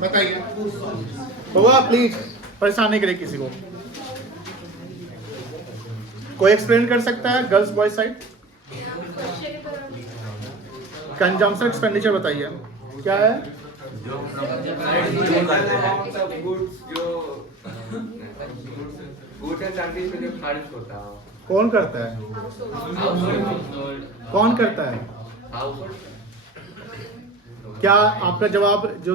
बताइए होगा प्लीज, परेशान नहीं करे किसी को। कोई एक्सप्लेन कर सकता है girls boys side? Consumption expenditure बताइए क्या है? कौन करता है? कौन करता है? क्या आपका जवाब जो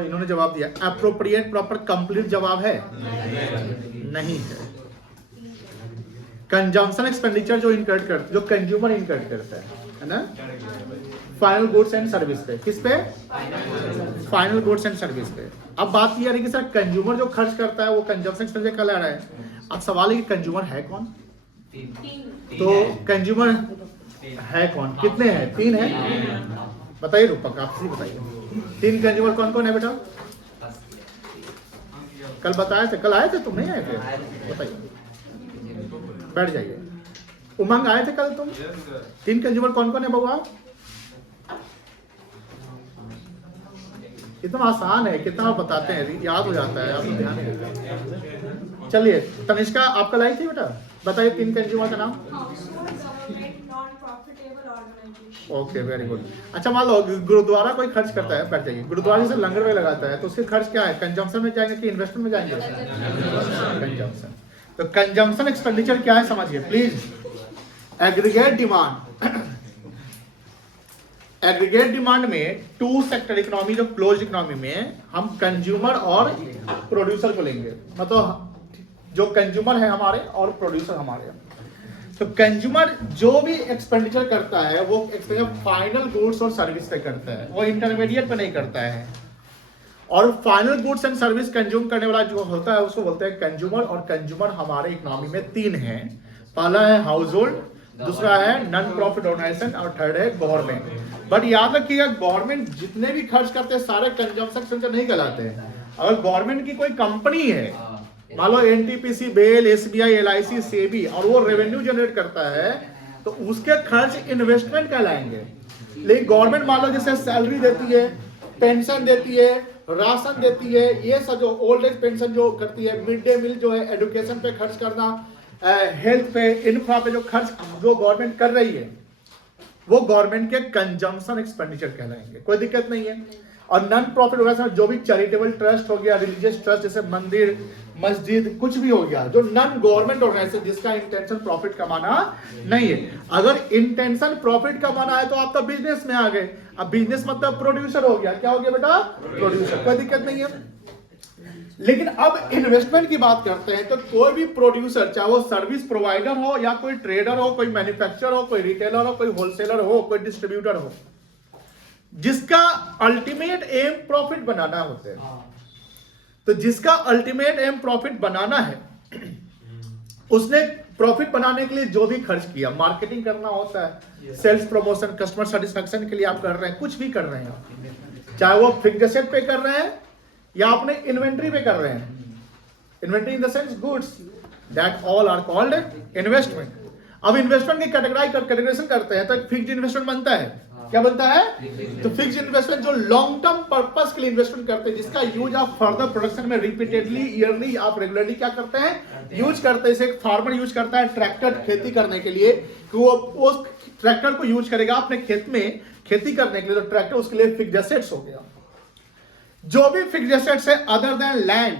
इन्होंने जवाब दिया एप्रोप्रिएट प्रॉपर कंप्लीट जवाब है? नहीं है। कंजम्पशन एक्सपेंडिचर जो इनकर्ड कर, जो कंज्यूमर इनकर्ड करता है ना, फाइनल गुड्स एंड सर्विस पे। किस पे? फाइनल गुड्स एंड सर्विस पे। अब बात ये आ रही कि सर कंज्यूमर जो खर्च करता है वो कंजम्पशन एक्सपेंडिचर कहला रहा है। अब सवाल है कि कंज्यूमर है कौन? तो कंज्यूमर है कौन? कितने हैं? 3 है। बताइए रूपक, आप ही बताइए 3 कंज्यूमर कौन कौन है बेटा? कल बताए थे, कल आए थे, तुम नहीं आए थे? बताइए, बैठ जाइए। उमंग आए थे कल तुम? 3 कंज्यूमर कौन कौन है बउआ? कितना आसान है, कितना बताते हैं, याद हो जाता है, आपको ध्यान नहीं देता। चलिए तनिष्का, आपका लाइक थी बेटा, बताइए 3 कंज्यूमर का नाम। Okay, very good. अच्छा मान लो गुरुद्वारा कोई खर्च करता है, बैठ जाइए, गुरुद्वारे से लंगर में लगाता है तो उसके खर्च क्या है? कंजम्पशन में जाएंगे कि इन्वेस्टमेंट में जाएंगे? कंजम्पशन। तो कंजम्पशन एक्सपेंडिचर क्या है समझिए please. Aggregate demand, aggregate demand में 2 सेक्टर इकोनॉमी, जो क्लोज इकोनॉमी में हम कंज्यूमर और प्रोड्यूसर को लेंगे, मतलब जो कंज्यूमर है हमारे और प्रोड्यूसर हमारे। तो कंज्यूमर जो भी एक्सपेंडिचर करता है वो एक्सपेंडिचर फाइनल गुड्स और सर्विस पे करता है, वो इंटरमीडिएट पे नहीं करता है। और final goods and service consume करने वाला जो होता है उसको बोलते हैं कंज्यूमर। और कंज्यूमर हमारे इकोनॉमी में 3 हैं। पहला है हाउस होल्ड, दूसरा है नॉन प्रॉफिट ऑर्गेनाइजेशन और थर्ड है गवर्नमेंट। बट याद रखिएगा गवर्नमेंट जितने भी खर्च करते हैं सारे कंजम्पशन एक्सपेंडिचर नहीं कहलाते हैं। अगर गवर्नमेंट की कोई कंपनी है, मान लो NTPC, BEL, SBI, LIC, SEBI, और वो रेवेन्यू जनरेट करता है तो उसके खर्च इन्वेस्टमेंट कहलाएंगे। लेकिन गवर्नमेंट मान लो जैसे सैलरी देती है, पेंशन देती है, राशन देती है, ये सब जो ओल्ड एज पेंशन जो करती है, मिड डे मील जो है, एजुकेशन पे खर्च करना, हेल्थ पे, इंफ्रा पे जो खर्च जो गवर्नमेंट कर रही है वो गवर्नमेंट के कंजम्पशन एक्सपेंडिचर कहलाएंगे। कोई दिक्कत नहीं है। और नॉन प्रॉफिट ऑर्गेनाइजेशन जो भी चैरिटेबल ट्रस्ट हो गया, रिलीजियस ट्रस्ट जैसे मंदिर, मस्जिद, कुछ भी हो गया, जो नॉन गवर्नमेंट ऑर्गेनाइजेशन जिसका इंटेंशन प्रॉफिट कमाना नहीं है। अगर इंटेंशन प्रॉफिट कमाना है तो आप तो बिजनेस में आ गए। अब बिजनेस मतलब प्रोड्यूसर हो गया। क्या हो गया बेटा? प्रोड्यूसर। कोई दिक्कत नहीं है। लेकिन अब इन्वेस्टमेंट की बात करते हैं तो कोई भी प्रोड्यूसर, चाहे वो सर्विस प्रोवाइडर हो या कोई ट्रेडर हो, कोई मैन्युफैक्चरर हो, कोई रिटेलर हो, कोई होलसेलर हो, कोई डिस्ट्रीब्यूटर हो, जिसका अल्टीमेट एम प्रॉफिट बनाना होता है, तो जिसका अल्टीमेट एम प्रॉफिट बनाना है उसने प्रॉफिट बनाने के लिए जो भी खर्च किया, मार्केटिंग करना होता है, सेल्स प्रमोशन, कस्टमर सेटिस्फैक्शन के लिए आप कर रहे हैं, कुछ भी कर रहे हैं, चाहे वो फिक्स्ड एसेट पे कर रहे हैं या अपने इन्वेंट्री पे कर रहे हैं। Inventory in the sense goods, that all are called investment. अब इन्वेस्टमेंट की कैटेगराइजेशन करते हैं तो फिक्स्ड इन्वेस्टमेंट बनता है। क्या बनता है? तो फिक्स्ड इन्वेस्टमेंट जो लॉन्ग टर्म पर्पस के लिए इन्वेस्टमेंट करते हैं, जिसका यूज आप फर्दर प्रोडक्शन में रिपीटेडली, ईयरली, आप रेगुलरली क्या करते हैं? यूज करते हैं। जैसे एक फार्मर यूज करता है ट्रैक्टर खेती करने के लिए, कि वो उस ट्रैक्टर को यूज करेगा अपने खेत में खेती करने के लिए, तो ट्रैक्टर उसके लिए फिक्स्ड एसेट्स हो गया। जो भी फिक्स्ड एसेट्स है अदर देन लैंड,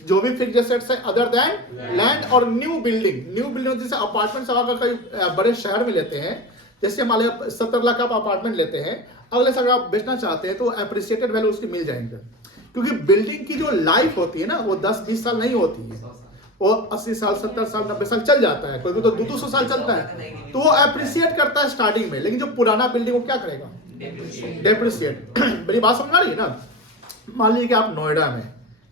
जो भी फिक्स्ड एसेट्स है अदर देन लैंड और न्यू बिल्डिंग जैसे अपार्टमेंट अगर कोई बड़े शहर में लेते हैं, जैसे मान लिया 70 लाख आप अपार्टमेंट लेते हैं, अगले साल आप बेचना चाहते हैं तो एप्रिसिएटेड वैल्यू उसकी मिल जाएंगे। क्योंकि बिल्डिंग की जो लाइफ होती है ना वो 10-20 साल नहीं होती है, वो 80 साल, 70 साल, 90 साल चल जाता है, कोई तो 200 साल चलता है, तो वो एप्रिसिएट करता है स्टार्टिंग में। लेकिन जो पुराना बिल्डिंग वो क्या करेगा? डेप्रिसिएट। मेरी बात समझ आ रही है ना? मान लीजिए कि आप नोएडा में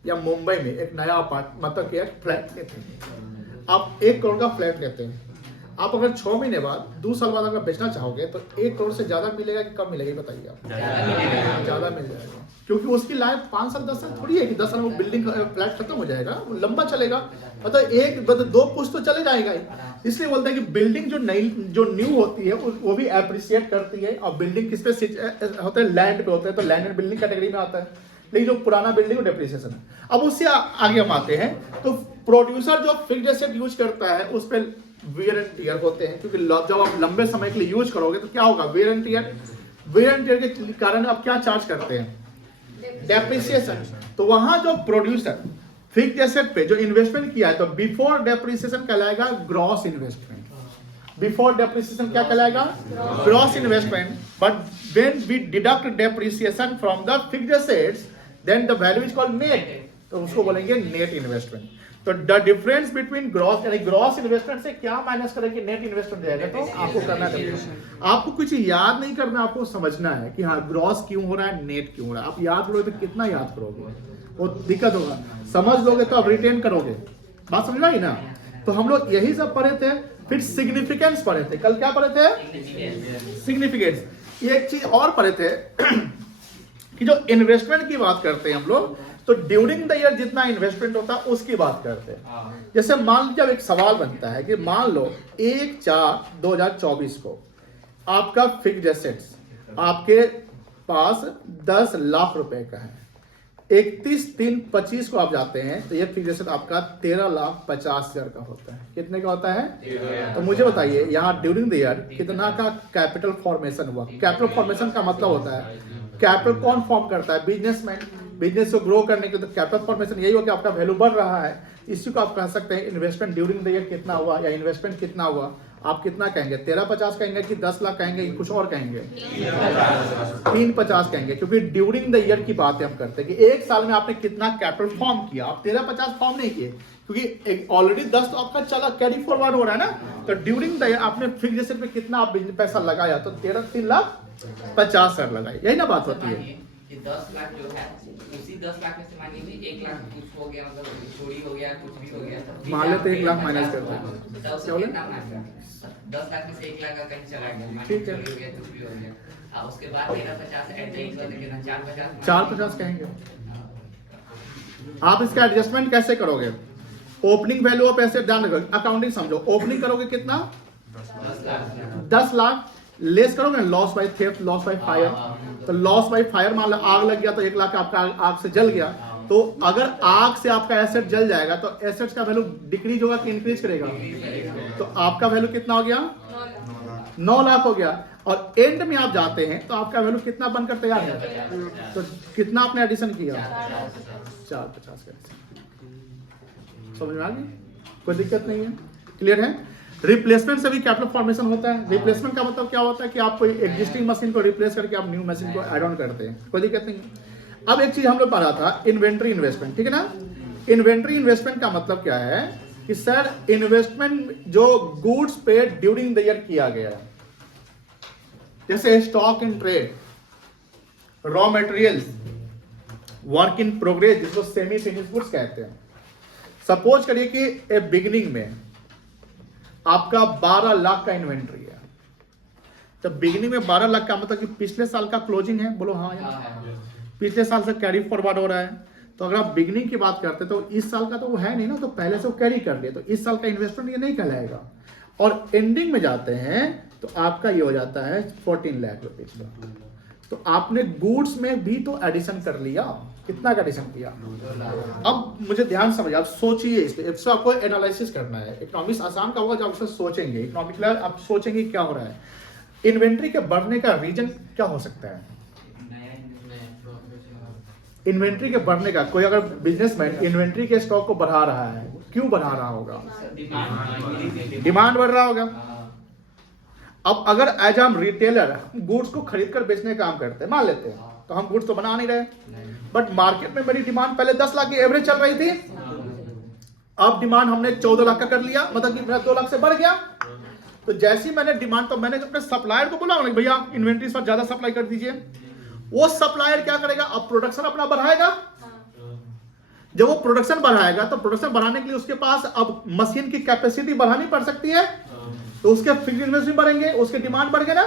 या मुंबई में एक नया मतलब कि एक फ्लैट लेते हैं, आप 1 करोड़ का फ्लैट लेते हैं, आप अगर 6 महीने बाद, 2 साल बाद अगर बेचना चाहोगे तो 1 करोड़ से ज्यादा मिलेगा कि कम मिलेगा? बताइए आप। ज्यादा मिल जाएगा, क्योंकि उसकी लाइफ 5 साल 10 साल थोड़ी है कि 10 साल में बिल्डिंग फ्लैट खत्म हो जाएगा, वो लंबा चलेगा, मतलब 1-2 पुश्त तो चले जाएगा ही। इसलिए बोलते हैं कि बिल्डिंग जो न्यू होती है वो भी एप्रिसिएट करती है। और बिल्डिंग किस पे होता है? लैंड पे होता है, तो लैंड एंड बिल्डिंग कैटेगरी में आता है। लेकिन जो पुराना बिल्डिंग वो डेप्रिसिएशन है। अब उससे आगे हम आते हैं, तो प्रोड्यूसर जो फिक्स्ड एसेट यूज करता है उस पर वेयर एंड टियर होते हैं, क्योंकि जब आप लंबे समय के लिए यूज करोगे तो क्या होगा, वेयर एंड टियर के कारण आप क्या चार्ज करते हैं, डेप्रिसिएशन। तो वहां जो प्रोड्यूसर फिक्स्ड एसेट पे जो इन्वेस्टमेंट किया है तो बिफोर डेप्रिसिएशन कहलाएगा ग्रॉस इन्वेस्टमेंट। बिफोर डेप्रिसिएशन क्या कहलाएगा, gross investment. But when we deduct depreciation from the fixed assets then the value is called net, तो उसको बोलेंगे नेट इन्वेस्टमेंट। तो द डिफरेंस बिटवीन ग्रॉस, यानी ग्रॉस इन्वेस्टमेंट से क्या माइनस करेंगे, नेट इन्वेस्टमेंट जाएगा। तो आपको करना है, आपको कुछ याद नहीं करना, आपको समझना है कि हाँ ग्रॉस क्यों हो रहा है, नेट क्यों हो रहा है। आप याद करोगे तो कितना याद करोगे, वो दिक्कत होगा। समझ लोगे तो आप रिटेन करोगे, बात समझ आई ना। तो हम लोग यही सब पढ़े थे। फिर सिग्निफिकेंस पढ़े थे, कल क्या पढ़े थे, सिग्निफिकेंस। एक चीज और पढ़े थे कि जो इन्वेस्टमेंट की बात करते हैं हम लोग, तो ड्यूरिंग द ईयर जितना इन्वेस्टमेंट होता है उसकी बात करते हैं। जैसे मान लीजिए, अब एक सवाल बनता है कि मान लो 1/4/2024 को आपका फिक्स्ड एसेट्स आपके पास 10 लाख रुपए का है। 31/3/25 को आप जाते हैं तो ये फिक्स्ड एसेट आपका 13,50,000 का होता है। कितने का होता है, तो मुझे बताइए यहाँ ड्यूरिंग द ईयर कितना का कैपिटल फॉर्मेशन हुआ। कैपिटल फॉर्मेशन का मतलब होता है कैपिटल कौन फॉर्म करता है, बिजनेसमैन। बिजनेस को ग्रो करने के लिए तो कैपिटल फॉर्मेशन यही हो कि आपका वैल्यू बढ़ रहा है। इसी को आप कह सकते हैं इन्वेस्टमेंट ड्यूरिंग द ईयर कितना हुआ या इन्वेस्टमेंट कितना हुआ। आप कितना कहेंगे, 13,50 कहेंगे कि 10 लाख कहेंगे कि कुछ और कहेंगे, 3,50 कहेंगे, क्योंकि ड्यूरिंग द ईयर की बात हम करते हैं कि एक साल में आपने कितना कैपिटल फॉर्म किया। आप 13,50 फॉर्म नहीं किए क्योंकि ऑलरेडी 10 तो आपका चला कैरी फॉरवर्ड हो रहा है ना। तो ड्यूरिंग द ईयर आपने फिक्स्ड एसेट पे कितना आप पैसा लगाया, तो 3,50,000 लगाए, यही ना बात होती है। 10 लाख जो है उसी 10 लाख में से मानिए 1 लाख कुछ हो गया, मतलब चोरी हो गया, कुछ भी हो गया, मान लेते 1 लाख माइनस करते हैं, क्या बोले 10 लाख में से 1 लाख का कहीं चला गया, ठीक है, चोरी हो गया, कुछ भी हो गया। उसके बाद 13,50 एडजस्ट करके कितना 4,50 कहेंगे। आप इसका एडजस्टमेंट कैसे करोगे, ओपनिंग वैल्यू ऑफ एसेट ध्यान रखो, अकाउंटिंग समझो। ओपनिंग करोगे कितना, 10 लाख, लेस करोगे loss by theft, loss by fire. तो लॉस बाय फायर मान लो आग लग गया तो 1 लाख आपका आग से जल गया। तो अगर आग से आपका एसेट जल जाएगा तो एसेट्स का वैल्यू डिक्रीज होगा कि इंक्रीज करेगा, तो आपका वैल्यू कितना हो गया, 9 लाख हो गया। और एंड में आप जाते हैं तो आपका वैल्यू कितना बनकर तैयार है, तो कितना आपने एडिशन किया, 4,50 का। समझ में आ गई, कोई दिक्कत नहीं है, क्लियर है। रिप्लेसमेंट से भी कैपिटल फॉर्मेशन होता है। रिप्लेसमेंट का मतलब क्या होता है कि आप कोई एग्जिस्टिंग मशीन को रिप्लेस करके आप न्यू मशीन को ऐड ऑन करते हैं, कोई दिक्कत नहीं है। अब एक चीज हम लोग पढ़ा था, इन्वेंट्री इन्वेस्टमेंट, ठीक है ना। इन्वेंट्री इन्वेस्टमेंट का मतलब क्या है कि सर इन्वेस्टमेंट जो गुड्स पे ड्यूरिंग द ईयर किया गया है, जैसे stock in trade, raw materials, work in progress, जिसको सेमी फिनिश गुड्स कहते हैं। सपोज करिए कि ए बिगिनिंग में आपका 12 लाख का इन्वेंट्री है। तो बिगिनिंग में 12 लाख का मतलब कि पिछले साल का क्लोजिंग है, बोलो हाँ यार, पिछले साल से कैरी फॉरवर्ड हो रहा है। तो अगर आप बिगिनिंग की बात करते तो इस साल का तो वो है नहीं ना, तो पहले से वो कैरी कर लिया, तो इस साल का इन्वेस्टमेंट ये नहीं कहलाएगा। और एंडिंग में जाते हैं तो आपका ये हो जाता है 14 लाख रुपीज का। तो आपने गुड्स में भी तो एडिशन कर लिया, कितना का एडिशन किया। अब मुझे ध्यान समझिए, आप सोचिए इसको आपको एनालिसिस करना है। इकोनॉमिक्स आसान का होगा जब आप सोचेंगे, इकोनॉमिक आप सोचेंगे क्या हो रहा है। इन्वेंट्री के बढ़ने का रीजन क्या हो सकता है, इन्वेंट्री के बढ़ने का, कोई अगर बिजनेसमैन इन्वेंट्री के स्टॉक को बढ़ा रहा है, क्यों बढ़ा रहा होगा, डिमांड बढ़ रहा होगा। अब अगर एज हम रिटेलर गुड्स को खरीद कर बेचने का काम करते हैं, मान लेते हैं, तो हम गुड्स तो बना नहीं रहे, बट मार्केट में मेरी डिमांड पहले 10 लाख की एवरेज चल रही थी, अब डिमांड हमने 14 लाख का कर लिया, मतलब कि मेरा 2 लाख से बढ़ गया। तो जैसी मैंने डिमांड, तो मैंने अपने सप्लायर को बोला भैया इन्वेंट्री पर ज्यादा सप्लाई कर दीजिए। वो सप्लायर क्या करेगा, अब प्रोडक्शन अपना बढ़ाएगा। जब वो प्रोडक्शन बढ़ाएगा तो प्रोडक्शन बढ़ाने के लिए उसके पास अब मशीन की कैपेसिटी बढ़ानी पड़ सकती है, तो उसके फिक्स्ड इन्वेस्टमेंट बढ़ेंगे, उसके डिमांड बढ़ गए ना।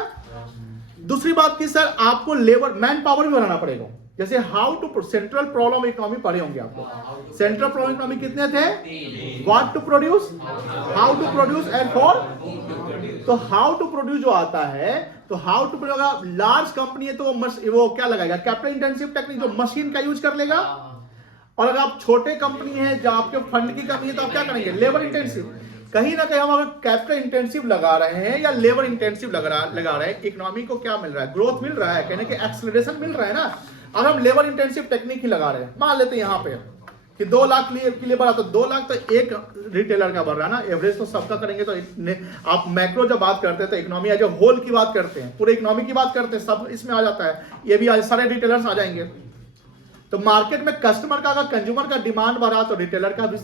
दूसरी बात की सर आपको लेबर मैन पावर भी बनाना पड़ेगा। जैसे how to central problem economy पढ़े होंगे आपको। सेंट्रल प्रॉब्लम इकोनॉमी कितने थे? What to produce, how to produce and for. तो हाउ टू प्रोड्यूस जो आता है, तो how to produce large company है तो वो क्या लगाएगा? कैपिटल इंटेंसिव टेक्निक, जो मशीन का यूज कर लेगा। और अगर आप छोटे कंपनी है जहां आपके फंड की कमी है तो आप क्या करेंगे? Labour intensive. कहीं ना कहीं हम अगर कैपिटल इंटेंसिव लगा रहे हैं या लेबर इंटेंसिव लगा रहे हैं, इकोनॉमी को क्या मिल रहा है? ग्रोथ मिल रहा है, कहने के एक्सेलरेशन मिल रहा है ना। अगर हम लेबर इंटेंसिव टेक्निक ही लगा रहे हैं, मान लेते हैं यहाँ पे कि 2 लाख के लिए बढ़ा, तो 2 लाख तो एक रिटेलर का बढ़ रहा है ना, एवरेज तो सबका करेंगे। तो आप मैक्रो जब बात करते हैं तो इकोनॉमी एज ए होल की बात करते हैं, पूरे इकोनॉमी की बात करते हैं, सब इसमें आ जाता है, ये भी सारे रिटेलर्स आ जाएंगे। तो मार्केट में कस्टमर का, अगर कंज्यूमर का डिमांड बढ़ा तो रिटेलर का भी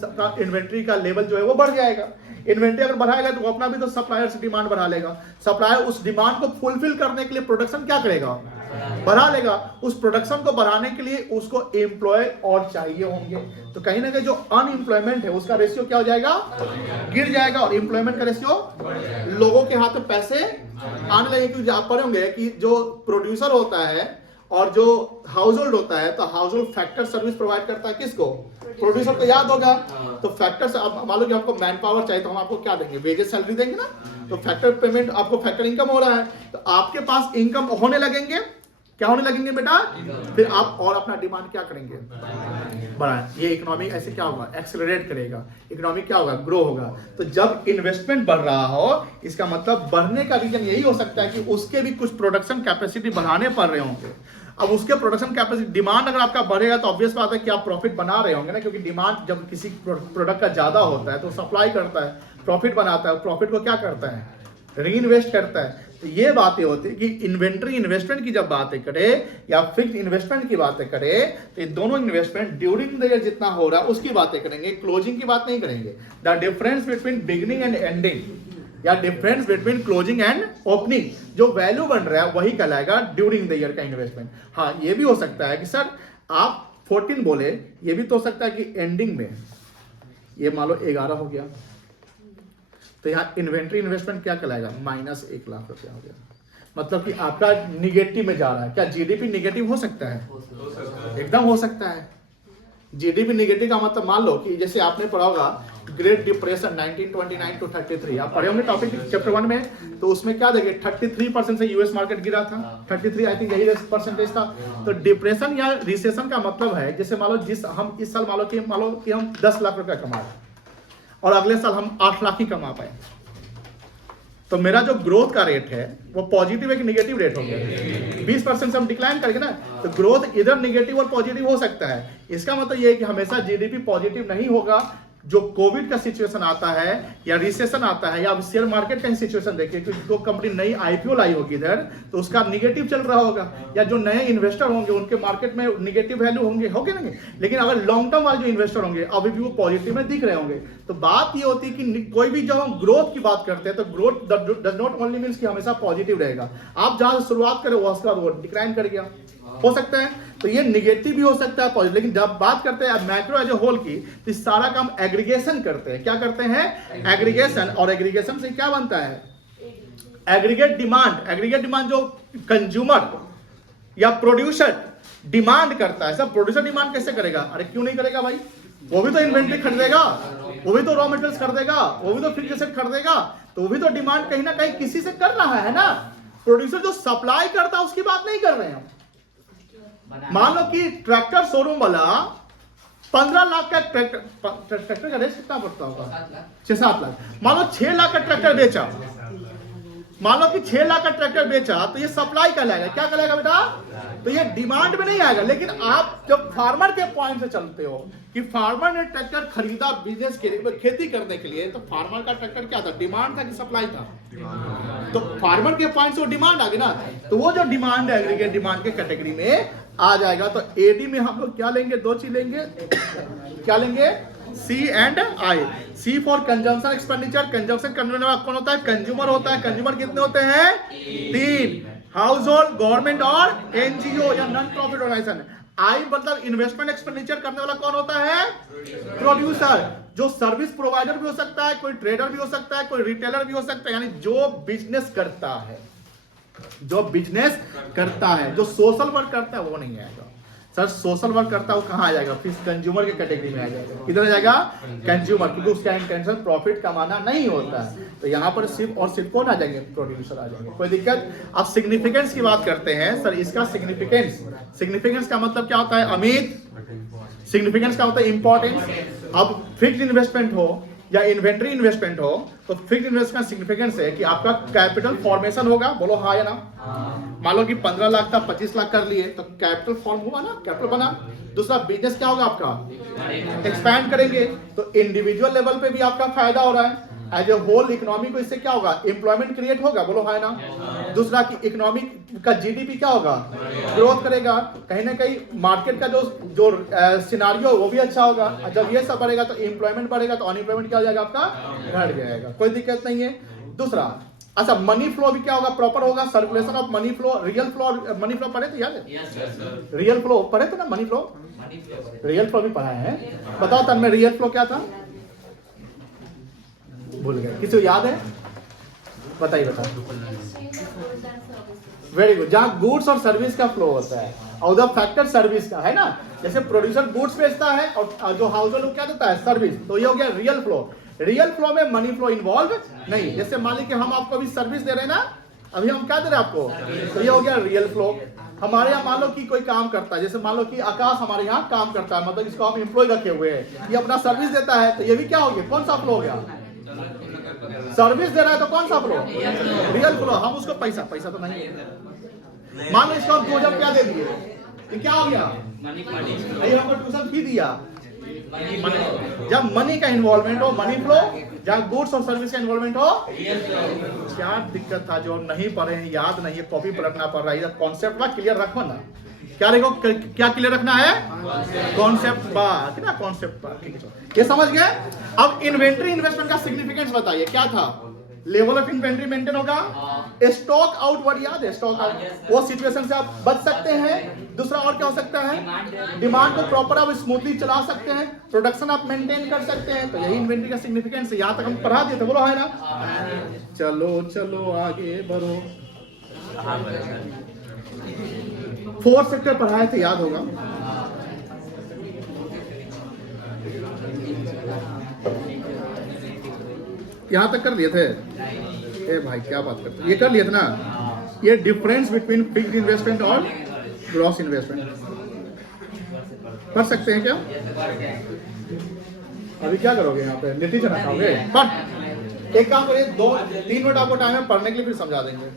इन्वेंट्री का लेवल जो है वो बढ़ जाएगा। इन्वेंट्री अगर बढ़ाएगा तो अपना भी तो सप्लायर से डिमांड बढ़ा लेगा। सप्लायर उस डिमांड को फुलफिल करने के लिए प्रोडक्शन क्या करेगा? बढ़ा लेगा। उस प्रोडक्शन को बढ़ाने के लिए उसको एम्प्लॉय और चाहिए होंगे। तो कहीं ना कहीं जो अनएम्प्लॉयमेंट है उसका रेशियो क्या हो जाएगा? गिर जाएगा। और एम्प्लॉयमेंट का रेशियो, लोगों के हाथ में पैसे आने लगे। क्योंकि आप पढ़े होंगे कि जो प्रोड्यूसर होता है और जो हाउस होल्ड होता है, तो house hold factor service provide करता है किसको? प्रोड्यूसर को। याद होगा। तो फैक्टर से अब मान लो कि आपको मैन पावर चाहिए तो हम आपको क्या देंगे? वेजेस, सैलरी देंगे ना। तो फैक्टर पेमेंट, आपको फैक्टर इनकम हो रहा है तो आपके पास इनकम होने लगेंगे। क्या होने लगेंगे बेटा? फिर आप और अपना डिमांड क्या करेंगे? बढ़ाएं। ये इकोनॉमी ऐसे क्या होगा? एक्सेलरेट करेगा। इकोनॉमी क्या होगा? ग्रो होगा। तो जब इन्वेस्टमेंट बढ़ रहा हो, इसका मतलब बढ़ने का रीजन यही हो सकता है कि उसके भी कुछ प्रोडक्शन कैपेसिटी बढ़ाने पड़ रहे होंगे। अब उसके प्रोडक्शन कैपेसिटी, डिमांड अगर आपका बढ़ेगा तो ऑब्वियस बात है कि आप प्रॉफिट बना रहे होंगे ना, क्योंकि डिमांड जब किसी प्रोडक्ट का ज्यादा होता है तो सप्लाई करता है, प्रॉफिट बनाता है। प्रॉफिट को क्या करता है? री इन्वेस्ट करता है। तो ये बातें होती है कि इन्वेंट्री इन्वेस्टमेंट की जब बातें करें या फिक्स इन्वेस्टमेंट की बातें करें, तो ये दोनों इन्वेस्टमेंट ड्यूरिंग द ईयर जितना हो रहा है उसकी बातें करेंगे, क्लोजिंग की बात नहीं करेंगे। The difference between beginning and ending या difference between closing and opening, जो वैल्यू बन रहा है वही कहलाएगा ड्यूरिंग द ईयर का इन्वेस्टमेंट। हाँ, ये भी हो सकता है कि सर आप 14 बोले, ये भी तो हो सकता है कि एंडिंग में ये मान लो 11 हो गया, तो यहाँ इन्वेंट्री इन्वेस्टमेंट क्या कहलाएगा? -1 लाख रुपया हो गया। मतलब कि आपका निगेटिव में जा रहा है। क्या जीडीपी निगेटिव हो सकता है? एकदम हो सकता है। जीडीपी निगेटिव का मतलब मान लो कि जैसे आपने पढ़ा होगा ग्रेट डिप्रेशन 1929 to 33, आप पढ़े होंगे टॉपिक चैप्टर 1 में। तो उसमें क्या देखे 33% से यूएस मार्केट गिरा था। 33 आई थिंक यही परसेंटेज था। तो डिप्रेशन या रिसेशन का मतलब है, जैसे मान लो हम इस साल मान लो कि हम 10 लाख रुपया कमा रहे और अगले साल हम 8 लाख ही कमा पाए, तो मेरा जो ग्रोथ का रेट है वो पॉजिटिव है कि नेगेटिव रेट हो गया? 20% से हम डिक्लाइन करेंगे ना, तो ग्रोथ इधर नेगेटिव और पॉजिटिव हो सकता है। इसका मतलब ये है कि हमेशा जीडीपी पॉजिटिव नहीं होगा। जो कोविड का सिचुएशन आता है या रिसेशन आता है या शेयर मार्केट का सिचुएशन देखिए, क्योंकि जो कंपनी नई आईपीओ लाई होगी इधर, तो उसका निगेटिव चल रहा होगा, या जो नए इन्वेस्टर होंगे उनके मार्केट में निगेटिव वैल्यू होंगे नहीं। लेकिन अगर लॉन्ग टर्म वाले जो इन्वेस्टर होंगे अभी भी वो पॉजिटिव में दिख रहे होंगे। तो बात ये होती है कि कोई भी जब हम ग्रोथ की बात करते हैं तो growth does not only means कि हमेशा पॉजिटिव रहेगा। आप जहां से शुरुआत करें उसके बाद वो डिक्लाइन कर गया, हो सकता है। तो ये निगेटिव भी हो सकता है पॉजिटिव। लेकिन जब बात करते हैं मैक्रो एज ए होल की, तो सारा काम एग्रीगेशन करते हैं। क्या करते हैं? एग्रीगेशन। और एग्रीगेशन से क्या बनता है? Aggregate demand. एग्रीगेट डिमांड जो कंज्यूमर या प्रोड्यूसर डिमांड करता है। सब प्रोड्यूसर डिमांड कैसे करेगा? अरे क्यों नहीं करेगा भाई? वो भी तो इन्वेंट्री खरीदेगा, वो भी तो रॉ मटेरियल्स खरीदेगा, वो भी तो फिक्स्ड एसेट खरीदेगा, तो वो भी तो डिमांड कहीं ना कहीं किसी से कर रहा है ना। प्रोड्यूसर जो सप्लाई करता है उसकी बात नहीं कर रहे हैं। मान लो कि ट्रैक्टर शोरूम वाला 15 लाख का ट्रैक्टर का रेट कितना पड़ता होगा? 6-7 लाख। मान लो 6 लाख का ट्रैक्टर बेचा, मान लो कि 6 लाख का ट्रैक्टर बेचा, तो ये सप्लाई कहलाएगा। क्या कहलाएगा बेटा? तो ये डिमांड में नहीं आएगा। लेकिन आप जब फार्मर के पॉइंट से चलते हो कि फार्मर ने ट्रैक्टर खरीदा बिजनेस के लिए, खेती करने के लिए, तो फार्मर का ट्रैक्टर क्या था? डिमांड था कि सप्लाई था? तो फार्मर के पॉइंट से वो डिमांड आ गई ना। तो वो जो डिमांड है एग्रीगेट डिमांड के कैटेगरी में आ जाएगा। तो एडी में हम लोग क्या लेंगे? 2 चीज लेंगे। क्या लेंगे? C and I. C for consumption expenditure. Consumption करने वाला कौन होता है? कंज्यूमर होता है। कंज्यूमर कितने होते हैं? 3, हाउस होल्ड, गवर्नमेंट और एनजीओ या नॉन प्रॉफिट ऑर्गेनाइजेशन। आई मतलब इन्वेस्टमेंट एक्सपेंडिचर करने वाला कौन होता है? प्रोड्यूसर। जो सर्विस प्रोवाइडर भी हो सकता है, कोई ट्रेडर भी हो सकता है, कोई रिटेलर भी हो सकता है, यानी जो बिजनेस करता है। जो बिजनेस करता है, जो सोशल वर्क करता है वो नहीं आएगा सर। सोशल वर्क करता है वो कहाँ आ जाएगा, फिर कंज्यूमर के कैटेगरी में आ जाएगा। किधर आ जाएगा, कंज्यूमर, क्योंकि उसका इंटेंशन प्रॉफिट कमाना नहीं होता है। तो यहाँ पर सिर्फ और सिर्फ कौन आ जाएंगे, प्रोड्यूसर आ जाएंगे, कोई दिक्कत। अब सिग्निफिकेंस की बात करते हैं सर। इसका सिग्निफिकेंस का मतलब क्या होता है अमित, सिग्निफिकेंस का होता है इंपॉर्टेंस। अब फिक्स्ड इन्वेस्टमेंट हो या इन्वेंट्री इन्वेस्टमेंट हो, तो फिक्स्ड इन्वेस्टमेंट का सिग्निफिकेंस है कि आपका कैपिटल फॉर्मेशन होगा, बोलो हाँ या ना। मान लो कि 15 लाख था 25 लाख कर लिए, तो कैपिटल फॉर्म हुआ ना, कैपिटल बना। दूसरा बिजनेस क्या होगा आपका, एक्सपैंड करेंगे, तो इंडिविजुअल लेवल पे भी आपका फायदा हो रहा है। एज ए होल इकोनॉमी को इससे क्या होगा, एम्प्लॉयमेंट क्रिएट होगा, बोलो हाँ ना। दूसरा कि इकोनॉमी का जीडीपी क्या होगा, ग्रोथ करेगा। कहीं ना कहीं मार्केट का जो सिनारियो वो भी अच्छा होगा। जब ये सब बढ़ेगा तो एम्प्लॉयमेंट बढ़ेगा, तो अनएम्प्लॉयमेंट क्या हो जाएगा आपका, घट जाएगा, कोई दिक्कत नहीं है। दूसरा अच्छा, मनी फ्लो भी क्या होगा, प्रॉपर होगा, circulation of money flow, real flow. Money flow पढ़े थे याद है, रियल फ्लो पढ़े थे ना, मनी फ्लो, रियल फ्लो भी पढ़ा है। बताओ तन में रियल फ्लो क्या था, भूल गए, किसी को याद है, बताइए वेरी गुड। जहाँ गुड्स और सर्विस का फ्लो होता है, और द फैक्टर सर्विस का है ना। जैसे प्रोड्यूसर गुड्स बेचता है और जो हाउस होल्ड क्या देता है, सर्विस, तो ये हो गया रियल फ्लो। रियल फ्लो में मनी फ्लो इन्वॉल्व नहीं। जैसे मान लीजिए हम आपको अभी सर्विस दे रहे हैं ना, अभी हम क्या दे रहे हैं आपको, तो ये हो गया रियल फ्लो। हमारे यहाँ मान लो कि कोई काम करता है, जैसे मान लो कि आकाश हमारे यहाँ काम करता है, मतलब इसको हम एम्प्लॉय रखे हुए हैं, ये अपना सर्विस देता है, तो ये भी क्या हो गया, कौन सा फ्लो हो गया, सर्विस दे रहा है, तो कौन सा फ्लो, रियल फ्लो। हम उसको पैसा तो नहीं, मान लो इसको हम 2000 रुपया दे दिए, तो क्या हो गया, नहीं हमको ट्यूशन फी दिया। जब मनी का इन्वॉल्वमेंट हो, मनी फ्लो, जब गुड्स और सर्विस का इन्वॉल्वमेंट हो, क्या दिक्कत था, जो नहीं पढ़े हैं, याद नहीं है, कॉपी पलटना पड़ रहा है, कॉन्सेप्ट बा क्लियर रखो ना। क्या देखो, क्या क्लियर रखना है, कॉन्सेप्ट बा, कितना कॉन्सेप्ट बा, ठीक है, ये समझ गए। अब इन्वेंट्री इन्वेस्टमेंट का सिग्निफिकेंस बताइए क्या था, लेवल ऑफ इन्वेंट्री मेंटेन होगा, स्टॉक आउट वर्ड याद है, स्टॉक आउट, वो सिचुएशन से आप बच सकते हैं। दूसरा और क्या हो सकता है, डिमांड को प्रॉपर आप स्मूथली चला सकते हैं, प्रोडक्शन आप मेंटेन कर सकते हैं। तो यही इन्वेंट्री का सिग्निफिकेंस है। यहाँ तक हम पढ़ा दिए थे, बोलो है ना। चलो चलो आगे बढ़ो। 4 सेक्टर पढ़ाए थे, याद होगा। यहाँ तक कर लिए थे, ए भाई क्या बात करते, ये कर लिए थे ना। ये डिफरेंस बिटवीन फिक्स्ड इन्वेस्टमेंट और ग्रॉस इन्वेस्टमेंट कर सकते हैं क्या, अभी क्या करोगे यहाँ पे, नतीजा रखाओगे। बट एक काम करिए, 2-3 मिनट आपको टाइम है पढ़ने के लिए, फिर समझा देंगे।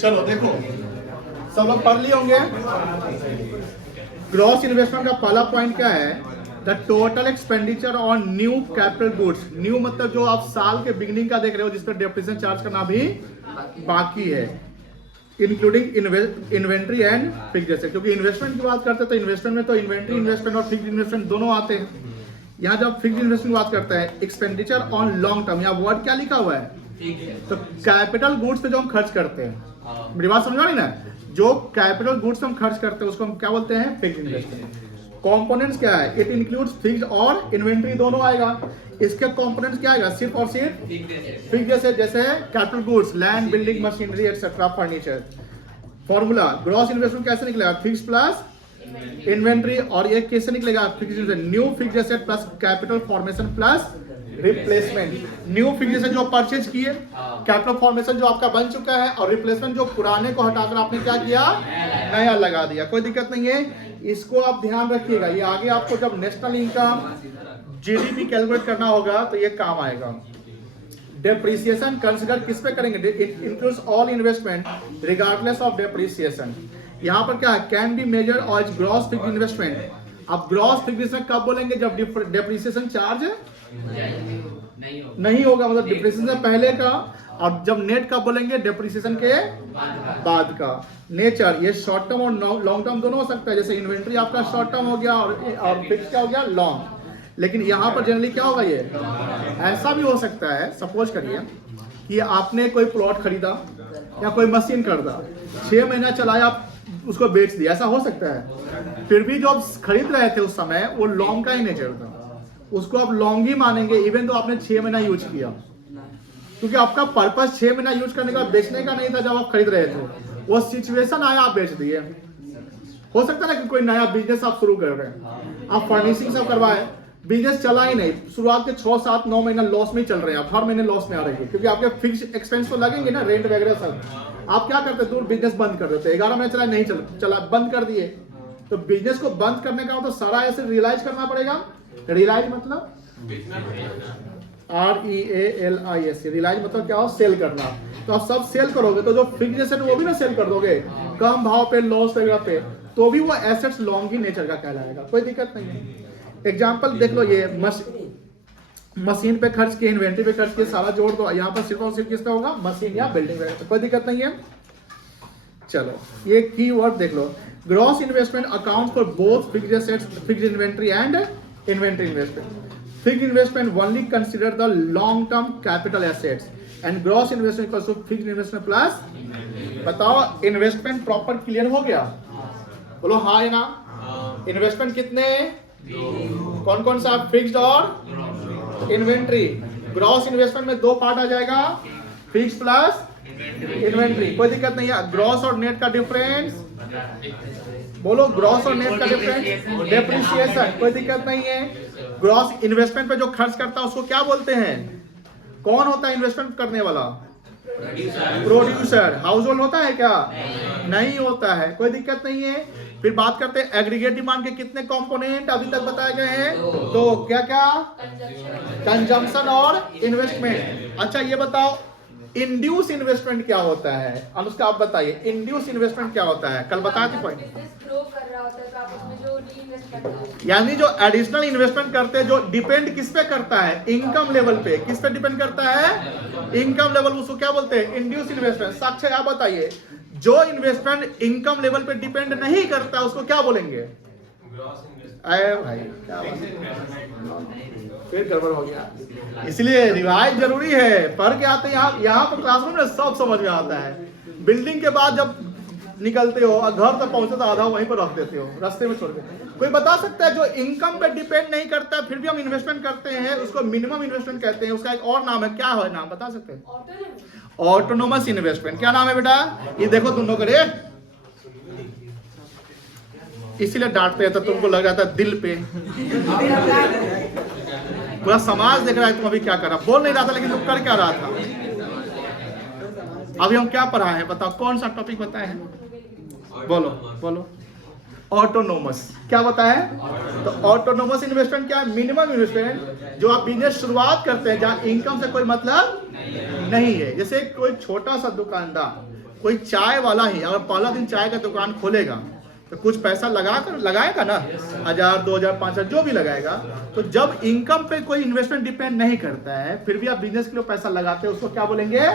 चलो देखो, सब लोग पढ़ लिए होंगे। ग्रॉस इन्वेस्टमेंट का पहला पॉइंट क्या है, the total expenditure on new capital goods. New मतलब जो आप साल के बिगिनिंग का देख रहे हो, जिस पर डेप्रिसिएशन चार्ज करना भी बाकी है। Including inventory and fixed asset, क्योंकि इन्वेस्टमेंट की बात करते हैं तो इन्वेस्टमेंट में तो इन्वेंट्री इन्वेस्टमेंट और फिक्स्ड इन्वेस्टमेंट दोनों आते हैं। यहाँ जब फिक्स्ड इन्वेस्टमेंट की बात करता है एक्सपेंडिचर ऑन लॉन्ग टर्म, यहाँ वर्ड क्या लिखा हुआ है, तो कैपिटल गुड्स पे जो हम खर्च करते हैं, मेरी बात समझ आ रही ना, जो कैपिटल गुड्स हम खर्च करते हैं उसको हम क्या बोलते हैं, फिक्स्ड इन्वेस्टमेंट। कंपोनेंट्स क्या है, इट इंक्लूड्स फिक्स्ड और इन्वेंट्री दोनों आएगा। इसके कंपोनेंट्स क्या आएगा, सिर्फ और सिर्फ फिक्स्ड एसेट, जैसे capital goods, land, building, machinery etcetera, furniture. Formula gross investment कैसे निकलेगा, फिक्स्ड प्लस इन्वेंट्री, और ये कैसे निकलेगा, fixed new fixed asset plus capital formation plus replacement. New fixed asset जो परचेज किए, कैपिटल फॉर्मेशन जो आपका बन चुका है, और रिप्लेसमेंट जो पुराने को हटाकर आपने क्या किया, नया लगा दिया। कोई दिक्कत नहीं है, इसको आप ध्यान रखिएगा, ये आगे आपको जब नेशनल इनकम जीडीपी कैलकुलेट करना होगा तो ये काम आएगा। डेप्रिसिएशन कंसीडर किस पे करेंगे, includes all investment regardless of depreciation. यहाँ पर क्या है, can be measure as gross fixed investment. अब ग्रॉस फिक्स्ड इन्वेस्टमेंट कब बोलेंगे, जब डेप्रिसिएशन चार्ज नहीं होगा, मतलब डिप्रिसिएशन से पहले का। और जब नेट कब बोलेंगे, डेप्रिसिएशन के बाद का। नेचर ये शॉर्ट टर्म और लॉन्ग टर्म दोनों हो सकता है, जैसे इन्वेंट्री आपका शॉर्ट टर्म हो गया और फिक्स क्या हो गया, लॉन्ग। लेकिन यहाँ पर जनरली क्या होगा, ये ऐसा भी हो सकता है, सपोज करिए कि आपने कोई प्लॉट खरीदा या कोई मशीन खरीदा, 6 महीना चलाया, आप उसको बेच दिया, ऐसा हो सकता है। फिर भी जो आप खरीद रहे थे उस समय वो लॉन्ग का ही नेचर था, उसको आप लॉन्ग ही मानेंगे इवन तो आपने 6 महीना यूज किया, क्योंकि आपका पर्पस 6 महीना यूज करने का बेचने का नहीं था जब आप खरीद रहे थे, वो सिचुएशन आया आप बेच दिए। हो सकता है ना कि कोई नया बिजनेस आप शुरू कर रहे हैं, आप फर्निशिंग सब करवाए, बिजनेस चला ही नहीं, शुरुआत के 6, 7, 9 महीना लॉस में ही चल रहे हैं, आप हर महीने लॉस में आ रहे हैं, क्योंकि आपके फिक्स एक्सपेंस तो लगेंगे ना, रेंट वगैरह सब। आप क्या करते हैं, दूर बिजनेस बंद कर देते, 11 महीने चला नहीं चला बंद कर दिए। तो बिजनेस को बंद करने का तो सारा ऐसे रियलाइज करना पड़ेगा। रियलाइज मतलब REALIZE, रियलाइज मतलब क्या हो, सेल करना। तो आप सब सेल करोगे तो जो फिक्स्ड एसेट वो भी ना सेल कर दोगे कम भाव पे, लॉस वगैरह पे, तो भी वो एसेट्स लॉन्ग ही नेचर का कहलाएगा, कोई दिक्कत नहीं है। एग्जाम्पल देख लो, ये मशीन पे खर्च किए, इन्वेंट्री पे खर्च किए, सारा जोड़ दो, यहाँ पर सिर्फ और सिर्फ किसका होगा, मशीन या बिल्डिंग वगैरह, तो कोई दिक्कत नहीं है। चलो ये की वर्ड देख लो, gross investment account for both fixed assets, fixed inventory and inventory investment. Fixed investment only consider the long term capital assets and gross investment equals to fixed investment plus. बताओ investment proper clear हो गया, बोलो हाँ या ना। Investment कितने, कौन कौन सा, फिक्स्ड और इन्वेंट्री। ग्रॉस इन्वेस्टमेंट में 2 पार्ट आ जाएगा, फिक्स प्लस इन्वेंट्री, कोई दिक्कत नहीं है। ग्रॉस और नेट का डिफरेंस, बोलो ग्रॉस और नेट का डिफरेंस, डेप्रिसिएशन, कोई दिक्कत नहीं है। ग्रॉस इन्वेस्टमेंट पे जो खर्च करता है उसको क्या बोलते हैं, कौन होता है इन्वेस्टमेंट करने वाला, प्रोड्यूसर। हाउस होल्ड होता है क्या, नहीं होता है, कोई दिक्कत नहीं है। फिर बात करते हैं एग्रीगेट डिमांड के कितने कंपोनेंट अभी तक बताए गए हैं, तो क्या क्या, कंजम्पशन और इन्वेस्टमेंट। अच्छा ये बताओ इंड्यूस इन्वेस्टमेंट क्या होता है, अनुष्का आप बताइए, इंड्यूस इन्वेस्टमेंट क्या होता है, कल बताया थी पॉइंट। यानी जो एडिशनल इन्वेस्टमेंट करते हैं, जो डिपेंड किस पे करता है, इनकम लेवल पे, किस पे डिपेंड करता है, इनकम लेवल, उसको क्या बोलते हैं, इंड्यूस इन्वेस्टमेंट। साक्षी आप बताइए, जो इन्वेस्टमेंट इनकम लेवल पे डिपेंड नहीं करता उसको क्या बोलेंगे, अरे भाई क्या फिर गड़बड़ हो गया, इसलिए रिवाइज जरूरी है। पढ़ के आते हैं यहाँ पर क्लासरूम में सब समझ में आता है। बिल्डिंग के बाद जब निकलते हो और घर तक पहुंचे तो आधा वहीं पर रख देते हो, रास्ते में छोड़ देते हो। कोई बता सकता है जो इनकम पे डिपेंड नहीं करता फिर भी हम इन्वेस्टमेंट करते हैं, उसको मिनिमम इन्वेस्टमेंट कहते हैं, उसका एक और नाम है, क्या है नाम बता सकते हैं, ऑटोनोमस इन्वेस्टमेंट। क्या नाम है बेटा, ये देखो तुम लोग, इसीलिए डांटते हैं तो तुमको लग रहा था दिल पे, पूरा समाज देख रहा है तुम अभी क्या कर रहा, बोल नहीं रहा था लेकिन तुम कर क्या रहा था। अभी हम क्या पढ़ा है बताओ, कौन सा टॉपिक बताए हैं, बोलो बोलो। ऑटोनोमस क्या बताया है, तो ऑटोनोमस इन्वेस्टमेंट क्या है, मिनिमम इन्वेस्टमेंट जो आप बिजनेस शुरुआत करते हैं जहां इनकम से कोई मतलब नहीं है। जैसे कोई छोटा सा दुकानदार, कोई चाय वाला ही अगर पहला दिन चाय का दुकान खोलेगा तो कुछ पैसा लगाएगा ना, 1000, 2000, 5000 जो भी लगाएगा। तो जब इनकम पे कोई इन्वेस्टमेंट डिपेंड नहीं करता है, फिर भी आप बिजनेस के लिए पैसा लगाते हैं, उसको क्या बोलेंगे?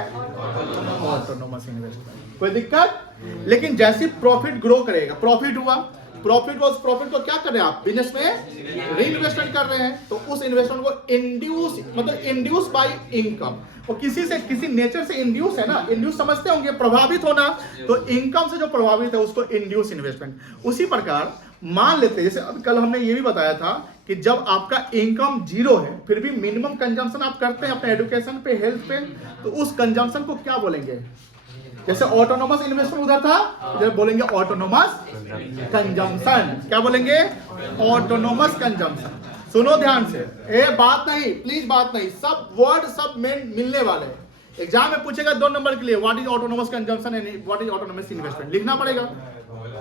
Autonomous investment. कोई दिक्कत? लेकिन जैसे प्रॉफिट ग्रो करेगा, प्रॉफिट हुआ, प्रॉफिट को क्या कर रहे हैं आप? बिजनेस में री इन्वेस्टमेंट कर रहे हैं, तो उस इन्वेस्टमेंट को इंड्यूस बाय इनकम, वो किसी नेचर से इंड्यूस है ना, इंड्यूस समझते होंगे प्रभावित होना, तो इनकम से जो प्रभावित है उसको इंड्यूस इन्वेस्टमेंट। उसी प्रकार मान लेते हैं, जैसे अब कल हमने ये भी बताया था कि जब आपका इनकम जीरो है फिर भी मिनिमम कंजम्पशन आप करते हैं अपने एजुकेशन पे, हेल्थ पे, तो उस कंजम्पशन को क्या बोलेंगे? जैसे ऑटोनोमस इन्वेस्टमेंट उधर था, इधर बोलेंगे ऑटोनोमस कंजम्पशन। क्या बोलेंगे? Autonomous consumption. सुनो ध्यान से, बात नहीं, प्लीज बात नहीं, सब वर्ड सब में मिलने वाले हैं। एग्जाम में पूछेगा 2 नंबर के लिए, what is autonomous consumption and what is autonomous investment, लिखना पड़ेगा।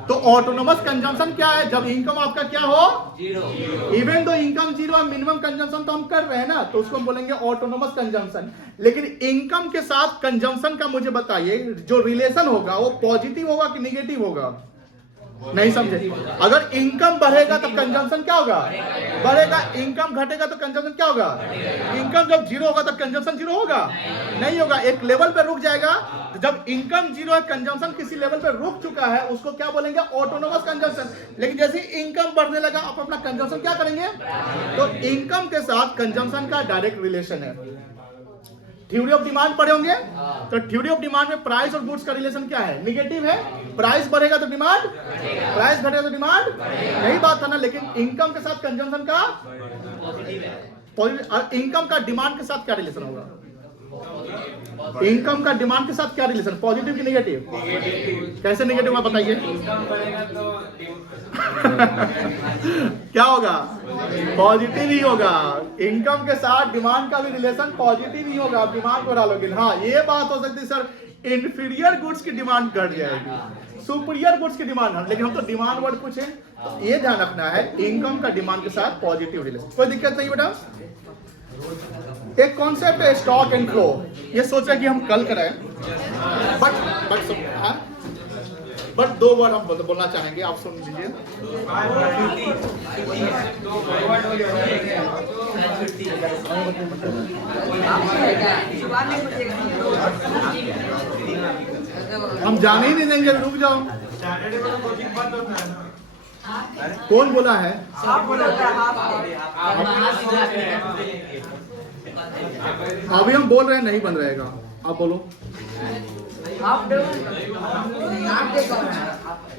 तो ऑटोनोमस कंजम्पशन क्या है? जब इनकम आपका क्या हो? Zero. Even though income zero है, मिनिमम कंजम्पशन तो हम कर रहे हैं ना, तो उसको हम बोलेंगे ऑटोनोमस कंजम्पशन। लेकिन इनकम के साथ कंजम्पशन का मुझे बताइए, जो रिलेशन होगा वो पॉजिटिव होगा कि निगेटिव होगा? नहीं समझे? अगर इनकम बढ़ेगा तो कंजम्पशन क्या होगा? बढ़ेगा। इनकम घटेगा तो कंजम्पशन क्या होगा? इनकम जब जीरो होगा तो कंजम्पशन जीरो होगा? नहीं होगा, एक लेवल पे रुक जाएगा। जब इनकम जीरो है, कंजम्पशन किसी लेवल पे रुक चुका है, उसको क्या बोलेंगे? Autonomous consumption. लेकिन जैसे इनकम बढ़ने लगा, आप अपना कंजम्पशन क्या करेंगे? तो इनकम के साथ कंजम्पशन का डायरेक्ट रिलेशन है। थ्योरी ऑफ डिमांड पढ़े होंगे, तो थ्योरी ऑफ डिमांड में प्राइस और गुड्स का रिलेशन क्या है? निगेटिव है। प्राइस बढ़ेगा तो डिमांड, प्राइस घटेगा तो डिमांड, यही बात था ना। लेकिन इनकम के साथ कंजम्पशन का पॉजिटिव, इनकम का डिमांड के साथ क्या रिलेशन होगा? इनकम का डिमांड के साथ क्या रिलेशन? पॉजिटिव की निगेटिव? कैसे निगेटिव आप बताइए? क्या होगा? पॉजिटिव ही होगा। इनकम के साथ डिमांड का भी रिलेशन पॉजिटिव ही होगा। आप डिमांड को डालोगे, हाँ ये बात हो सकती है सर, इंफीरियर गुड्स की डिमांड घट जाएगी, सुपीरियर गुड्स की डिमांड, लेकिन हम तो डिमांड वर्ड पूछे, तो ये ध्यान रखना है, इनकम का डिमांड के साथ पॉजिटिव रिलेशन। कोई दिक्कत नहीं बेटा। एक कॉन्सेप्ट है स्टॉक एंड फ्लो, ये सोचा कि हम कल कराएं, बट 2 वर्ड हम बोलना चाहेंगे, आप सुन लीजिए। हम जाने ही नहीं देंगे, रुक जाओ। कौन बोला है? अभी हम बोल रहे हैं, नहीं बन रहेगा, आप बोलो।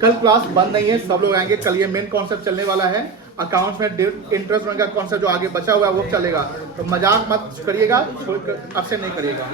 कल क्लास बंद नहीं है, सब लोग आएंगे। कल ये मेन कॉन्सेप्ट चलने वाला है, अकाउंट्स में इंटरेस्ट का कॉन्सेप्ट जो आगे बचा हुआ है वो चलेगा, तो मजाक मत करिएगा, अब्सेंट नहीं करिएगा।